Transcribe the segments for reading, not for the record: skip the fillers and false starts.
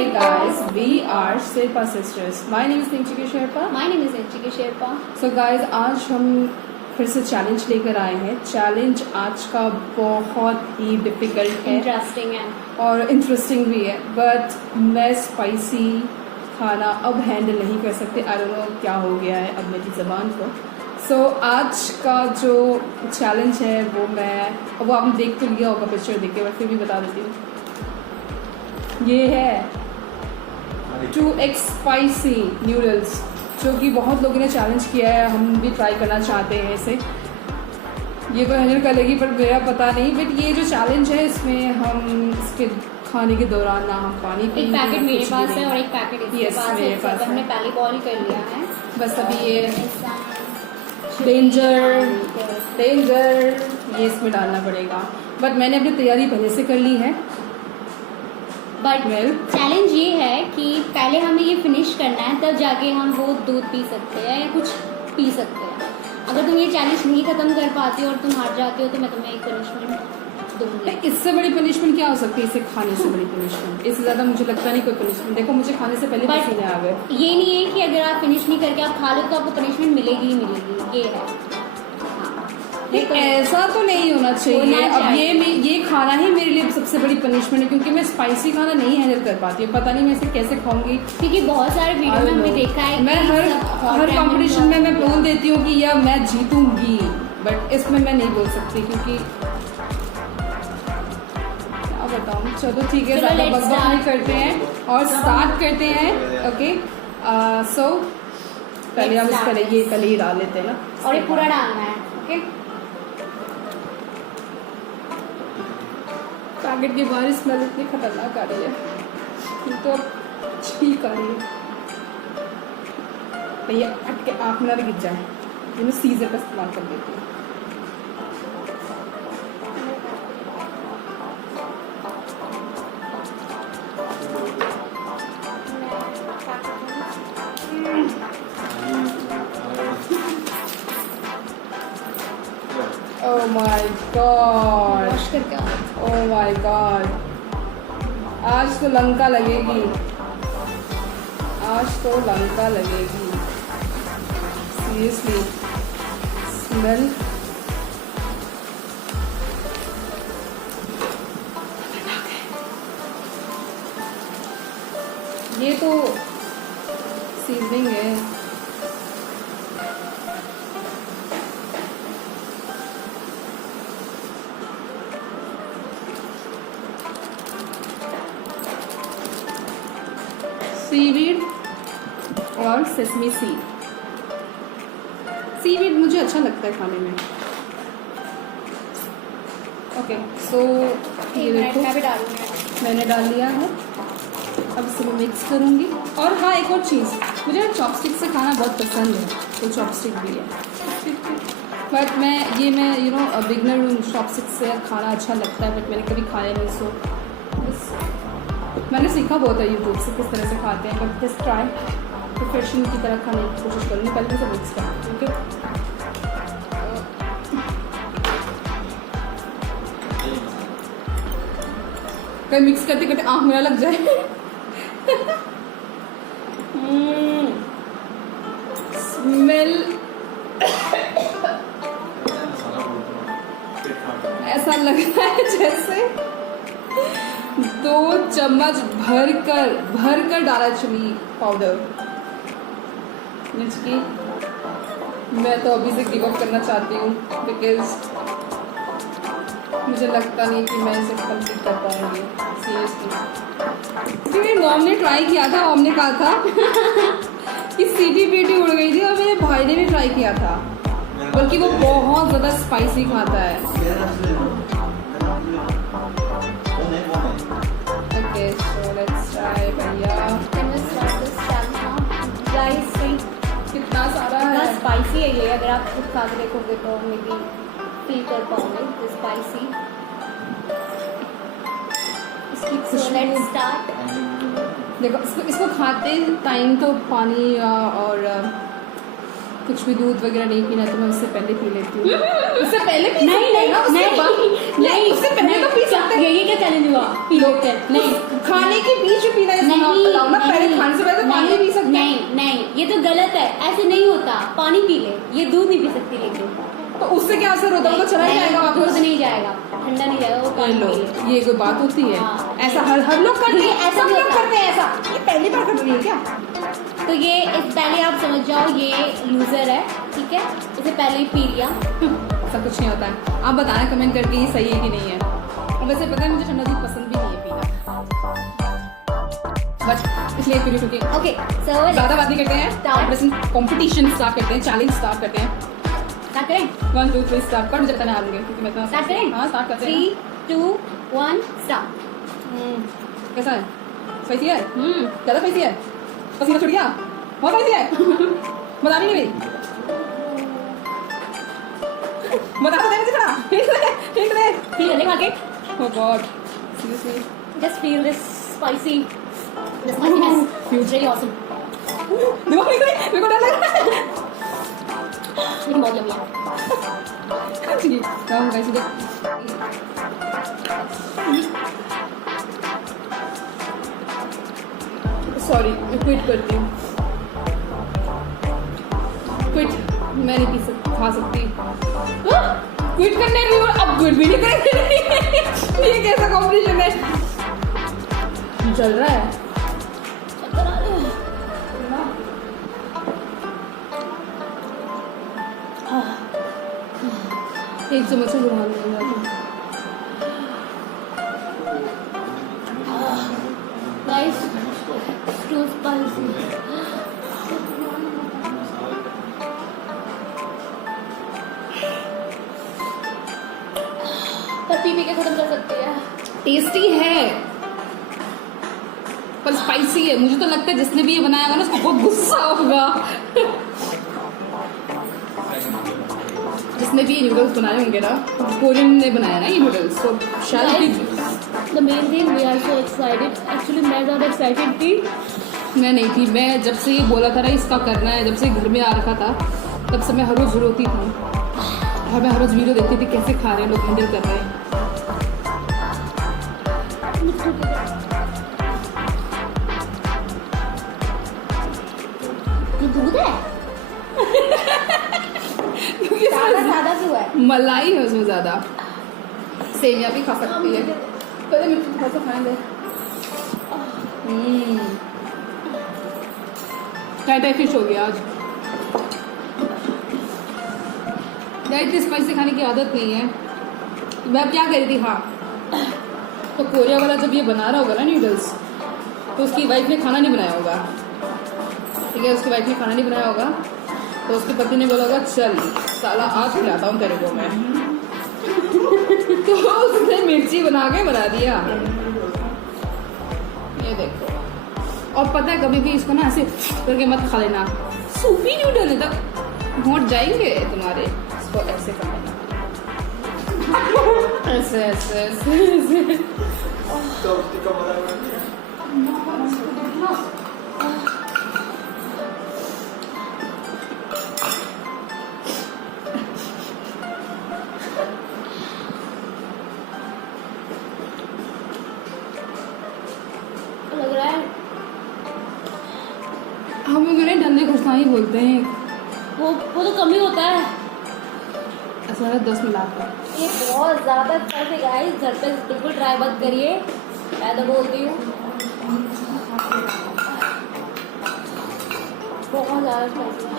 Hey guys, we are Sherpa sisters. My name is Nimchika Sherpa. My name is Nimchika Sherpa. So guys, आज हम फिर से challenge लेकर आए हैं. चैलेंज आज का बहुत ही डिफिकल्ट है, इंटरेस्टिंग है और इंटरेस्टिंग भी है. बट मैं स्पाइसी खाना अब हैंडल नहीं कर सकते. आई डोंट नो क्या हो गया है अब मेरी ज़बान को. सो आज का जो चैलेंज है वो आपने देख तो लिया होगा पिक्चर देख के, बट फिर भी बता देती हूँ. ये है 2x स्पाइसी नूडल्स, जो कि बहुत लोगों ने चैलेंज किया है. हम भी ट्राई करना चाहते हैं इसे. ये तो हैंडल कर लेगी पर मेरा पता नहीं. बट ये जो चैलेंज है इसमें हम इसके खाने के दौरान ना हम पानी एक पैकेट मेरे पास है और एक पैकेट इसके पास है. तो हमने पहले बॉईल कर लिया है. बस अभी ये डेंजर ये इसमें डालना पड़ेगा. बट मैंने अपनी तैयारी पहले से कर ली है. बट चैलेंज ये है कि पहले हमें ये फिनिश करना है, तब जाके हम वो दूध पी सकते हैं या कुछ पी सकते हैं. अगर तुम ये चैलेंज नहीं खत्म कर पाते हो और तुम हार जाते हो तो मैं तुम्हें एक पनिशमेंट दूंगी. इससे बड़ी पनिशमेंट क्या हो सकती है? इसे खाने से बड़ी पनिशमेंट, इससे ज़्यादा मुझे लगता नहीं कोई पनिशमेंट. देखो मुझे खाने से पहले पसीने आ गए. ये नहीं है कि अगर आप फिनिश नहीं करके आप खा लो तो आपको पनिशमेंट मिलेगी ही मिलेगी. ये है. ऐसा तो नहीं होना चाहिए. अब ये खाना ही मेरे लिए सबसे बड़ी पनिशमेंट है, क्योंकि मैं स्पाइसी खाना नहीं हैंडल कर पाती हूँ. पता नहीं मैं इसे कैसे खाऊंगी, क्योंकि बहुत सारे वीडियो में हमने देखा है. मैं हर कंपटीशन में मैं बोल देती हूँ कि या मैं जीतूंगी, बट इसमें मैं नहीं बोल सकती क्योंकि क्या बताऊँ. चलो ठीक है, ज़्यादा बकबक नहीं करते हैं और स्टार्ट करते हैं. ओके सो पहले हम पहले ही डाल लेते हैं ना, और ये पूरा डालना है. ओके, पैकेट की बाहर स्मेल इतनी खतरनाक आ रही है. ये तो ठीक आ रही है. भैया अटके आँख ना गिर जाए. ये मैं सीजर का इस्तेमाल कर देती हूँ. Oh my God! वॉश करके आओ. Oh my God! आज तो लंका लगेगी. Seriously, smell. ये तो सीजनिंग है. सीवीड और सेसमी सीवीड मुझे अच्छा लगता है खाने में. ओके सो ये देखो मैंने डाल लिया है. अब इसे मैं मिक्स करूँगी. और हाँ, एक और चीज़, मुझे चॉपस्टिक से खाना बहुत पसंद है, तो चॉपस्टिक भी है. बट मैं बिगनर हूँ. चॉपस्टिक से खाना अच्छा लगता है, बट मैंने कभी खाया नहीं. सो बस मैंने सीखा बहुत है यूट्यूब से किस तरह से खाते हैं. बट जस्ट ट्राई प्रोफेशनल की तरह खाने की कोशिश करूँगी. पहले मैं सब मिक्स करूँ. ठीक है, कहीं मिक्स करते करते आँख मेरा लग जाए. स्मेल ऐसा लग रहा है जैसे 2 चम्मच भर कर डाला चिली पाउडर. मिर्च की मैं तो अभी से गिव अप करना चाहती हूँ, बिकॉज मुझे लगता नहीं कि मैं इसे कंप्लीट कर पाऊंगी. सीरियसली, मेरी मॉम ने ट्राई किया था. मॉम ने कहा था कि सीटी पेटी उड़ गई थी, और मेरे भाई ने भी ट्राई किया था, बल्कि वो बहुत ज़्यादा स्पाइसी खाता है. Okay so let's try. भैया कितना सारा है. स्पाइसी है ये. अगर आप खुद खा के देखोगे तो मे बी फील कर पाओगे स्पाइसी. So let's start. देखो इसको खाते टाइम तो पानी और कुछ भी दूध वगैरह नहीं पीना तो मैं उससे पहले पी लेती हूँ। उससे पहले पी नहीं सकते हैं नहीं ना, उसके नहीं बाद- नहीं, उससे पहले तो पी सकते हैं। ये क्या चैलेंज हुआ? पी लोग नहीं खाने के बीच में पीना इसको ना पिलाओ ना, पहले खाने से पहले तो पानी पी सकते हैं। नहीं नहीं, ये तो गलत है, ऐसे नहीं होता। पानी पी ले, ये दूध नहीं पी सकती लेकिन। तो उससे क्या असर होता है? वो तो चला ही नहीं, जाएगा दूध वापस। नहीं जाएगा, ठंडा नहीं जाएगा, वो पानी लो, पी ले। ये कोई बात होती है? हाँ। ऐसा हर लोग करते हैं, ऐसा सब नहीं लोग होता। करते हैं ऐसा। ये पहली बार कर रही है क्या? तो ये इस पहले आप समझ जाओ, ये लूजर है, ठीक है? इसे पहले ही पी लिया। ऐसा कुछ नहीं होता है। आप बताना कमेंट करके ये सही है कि नहीं है। और वैसे पता है मुझे ठंडा दूध पसंद भी नहीं है पीना, बट इसलिए पी रही हूँ। ओके सो ज्यादा बात नहीं करते हैं, Start. कॉम्पिटिशन स्टार्ट करते हैं, चैलेंज स्टार्ट करते हैं। स्टार्ट करें? 1 2 3 स्टार्ट कर। मुझे पता है मैं हारूंगी क्योंकि मैं स्टार्ट करें? हाँ स्टार्ट करते हैं। 3 2 1 स्टार्ट। कैसा है? स्पाइसी है? ज़्यादा स्पाइसी है? पसीना छूट गया? बहुत स्पाइसी है? बता भी नहीं रही। बता तो दे मुझे थोड़ा। हिंट दे। फील ले खा के। Oh God. Seriously. Just feel this spicy, this spiciness. It's really awesome. देखो मेरे को डर लग रहा है। लेकिन बहुत यम्मी है। ठीक है। काम कैसे देख? सॉरी, मैं क्विट करती हूँ। क्विट, मैं नहीं पी सकती, खा सकती। क्विट करने रही हूँ, अब क्विट भी नहीं करेंगे। ये कैसा कॉम्पिटिशन है? चल रहा है। एक चम्मच से जुड़ा लूँगा। Guys, it's too spicy. पर पी के खत्म कर सकते हैं। टेस्टी है पर स्पाइसी है। मुझे तो लगता है जिसने भी ये बनाया होगा ना उसको बहुत गुस्सा होगा। जिसने भी ये नूडल्स बनाए होंगे ना, कोरियन ने बनाया ना ये नूडल्स, तो शायद The main thing, we are so excited. Actually, मैं ज़्यादा excited थी। मैं नहीं थी। मैं जब से ये बोला था ना इसका करना है, जब से घर में आ रखा था तब से मैं हर रोज रोती थी और मैं हर रोज वीडियो देखती थी कैसे खा रहे हैं लोग, हैंडल कर रहे हैं। ये दूध है? क्योंकि सादा क्यों है? मलाई है उसमें ज्यादा। सेवियां भी खा सकती है। पहले मेरे को थोड़ा सा खाने दे। टाइट फिश हो गया आज। यार इतनी स्पाइसी खाने की आदत नहीं है। मैं अब क्या कर रही थी, हाँ तो कोरिया वाला जब ये बना रहा होगा ना नूडल्स, तो उसकी वाइफ ने खाना नहीं बनाया होगा, ठीक है? उसकी वाइफ ने खाना नहीं बनाया होगा तो उसके पति ने बोला होगा चल साला आज खिलाता हूँ तेरे को मैं। तो उसने मिर्ची बना के बना दिया। ये देखो। और पता है कभी भी इसको ना ऐसे करके मत खा लेना, सूपी नूडल है तक घोट जाएंगे तुम्हारे। इसको ऐसे कर लेना, ऐसे ऐसे ऐसे। लग रहा है हम लोग ना डंडे खुशनाई बोलते हैं। वो तो कम ही होता है। ऐसा है 10 मिला का। ये बहुत ज़्यादा स्पाइसी गाइस, घर पे बिल्कुल ट्राई मत करिए, मैं तो बोलती हूँ। बहुत ज़्यादा स्पाइसी है।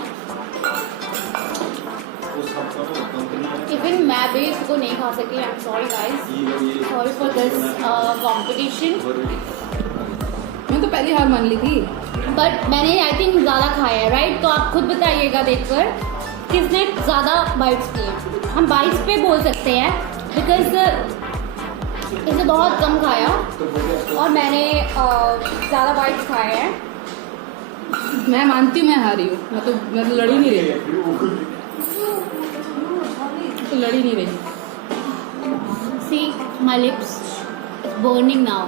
इवन मैं भी इसको नहीं खा सकी। I am sorry guys, sorry for this competition. मैं तो पहले हार मान ली थी। बट मैंने आई थिंक ज़्यादा खाया है, राइट? तो आप खुद बताइएगा देखकर किसने ज़्यादा बाइट्स किए। हम बाइट्स पे बोल सकते हैं बिकॉज इसे बहुत कम खाया और मैंने ज़्यादा बाइट्स खाए हैं। मैं मानती हूँ मैं हारी हूँ। मैं तो लड़ी नहीं रही, तो लड़ी नहीं रही। See, my lips is burning now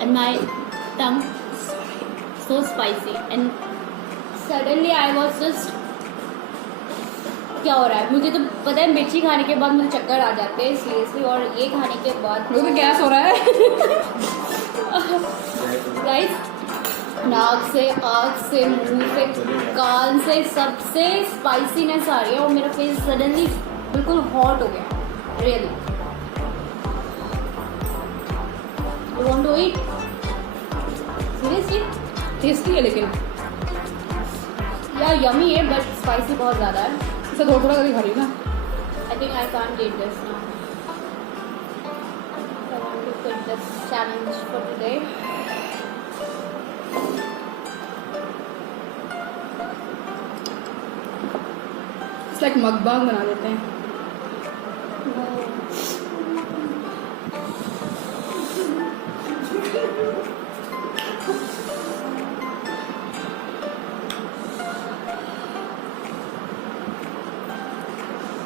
and my tongue so spicy and suddenly I was just क्या हो रहा है। मुझे तो पता है मिर्ची खाने के बाद मुझे चक्कर आ जाते हैं सीरियसली, और ये खाने के बाद मुझे तो गैस हो रहा है। गाइस, नाक से, आँख से, मुंह से, कान से, सबसे स्पाइसीनेस आ रही है और मेरा फेस सडनली बिल्कुल हॉट हो गया। Really you want to eat seriously? Tasty है लेकिन या यमी है बट स्पाइसी बहुत ज़्यादा है। इसे थोड़ा थोड़ा करके खा रही हूँ ना। I think I can't eat this now. I want to quit this challenge for today. It's like mukbang बना देते हैं।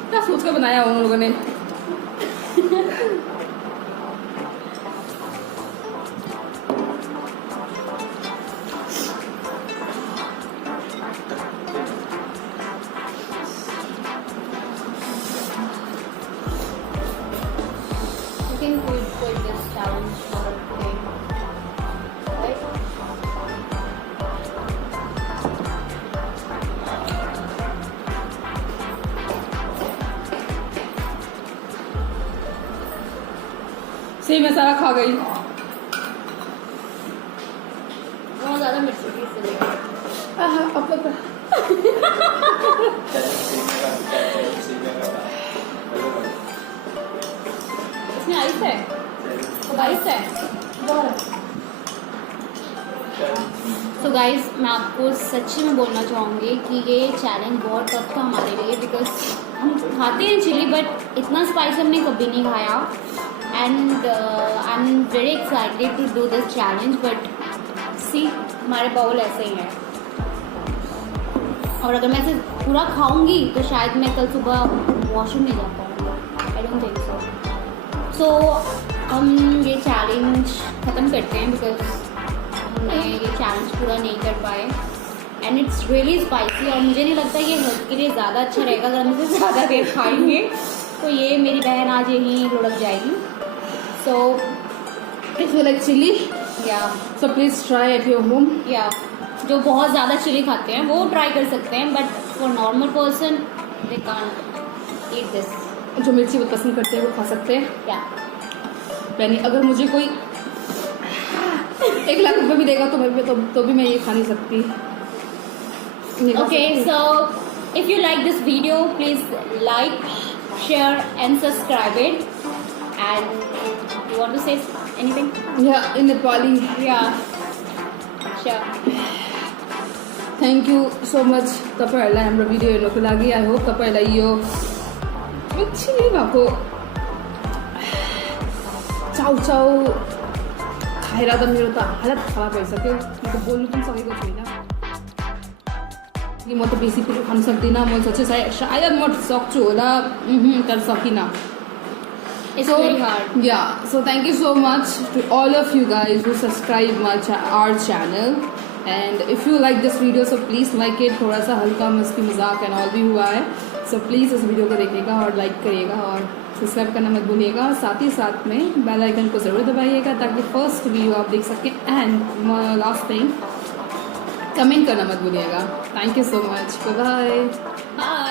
क्या सोच कर बनाया उन लोगों ने। I think we quit this challenge for today. Right? सही मैं सारा खा गई। बहुत ज़्यादा मिर्ची थी इसलिए। अब पता इसमें आइस है, आइस है। तो गाइज, मैं आपको सच्ची में बोलना चाहूँगी कि ये चैलेंज बहुत टफ था हमारे लिए, बिकॉज हम खाते हैं चिली बट इतना स्पाइस हमने कभी नहीं खाया। And I am very excited to do this challenge, but see हमारे बाउल ऐसे ही हैं। और अगर मैं इसे पूरा खाऊंगी तो शायद मैं कल सुबह वॉशरूम नहीं जा पाऊँगी। आई डोंट थिंक सो हम ये चैलेंज ख़त्म करते हैं, बिकॉज हमने ये चैलेंज पूरा नहीं कर पाए। एंड इट्स रियली स्पाइसी, और मुझे नहीं लगता ये हेल्थ के लिए ज़्यादा अच्छा रहेगा अगर हम इसे ज़्यादा देर खाएंगे। तो ये मेरी बहन आज यहीं लुढ़क जाएगी। So if you like chilli या so please try at your home. या जो बहुत ज़्यादा चिली खाते हैं वो ट्राई कर सकते हैं, but for normal person they can't eat this. जो मिर्ची बहुत पसंद करते हैं वो खा सकते हैं। या यानी अगर मुझे कोई 1 लाख रुपए भी देगा तो भी मैं ये खा नहीं सकती। Okay, so if you like this video, please like, share and subscribe it. And you want to say anything? Yeah, in Nepali. Yeah, sure. Thank you so much तपाईहरुलाई हाम्रो भिडियो हेर्नको लागि। आई होप तपाईहरुलाई यो chilli भएको चाउचाउ खाएर त मेरो त हालत खराब भइसक्यो। म त बोल्नु पनि सकेको छुइनँ कि म त बेसी कुरो खान सक्दिनँ। म सोचे सायद म सक्छु होला, तर सकिनँ। It's very hard. Yeah, so thank you so much to all of you guys who subscribe our channel. And if you like this video, so please like it. थोड़ा सा हल्का मस्ती मजाक and all भी हुआ है, so please इस video को देखिएगा और लाइक करिएगा और सब्सक्राइब करना मत भूलिएगा। साथ ही साथ में बेल आइकन को ज़रूर दबाइएगा ताकि फर्स्ट वीडियो आप देख सकें। एंड लास्ट थिंग, कमेंट करना मत भूलिएगा। Thank you so much, bye bye. Bye.